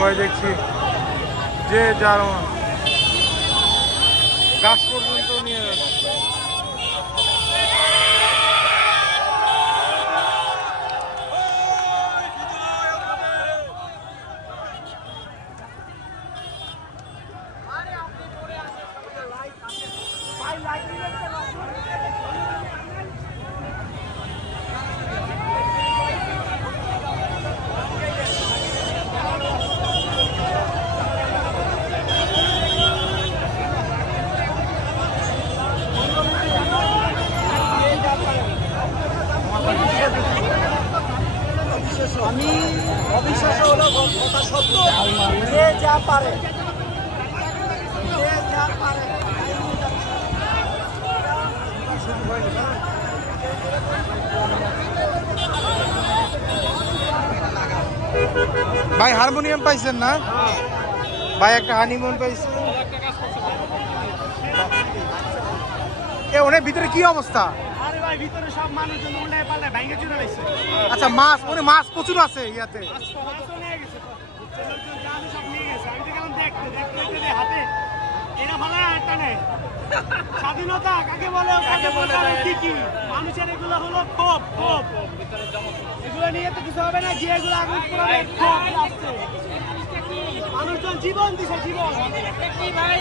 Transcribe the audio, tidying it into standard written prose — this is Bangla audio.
সবাই দেখছি যে যার গাছ পর্যন্ত নিয়ে যাচ্ছে। আমি অবিশ্বাস্য হলো কথা সত্য, যে যা পারে ভাই হারমোনিয়াম পাইছেন না ভাই? একটা হানিমুন পাইছেন। ওনের ভিতরে কি অবস্থা? ভিতরে সব মানুষজন উল্টায় পাল্টায় ভেঙে চুরে গেছে। আচ্ছা মাছ, ওরে মাছ প্রচুর আছে ইয়াতে। স্বাধীনতা কাকে বলে, কি কি মানুষের এগুলো হলো ক্ষোভ, ক্ষোভ এগুলো নিয়ে তো কিছু হবে না। যে এগুলো আগুন পোড়ানোর ক্ষোভ আসছে, মানুষজন জীবন দিছে, জীবন ভাই।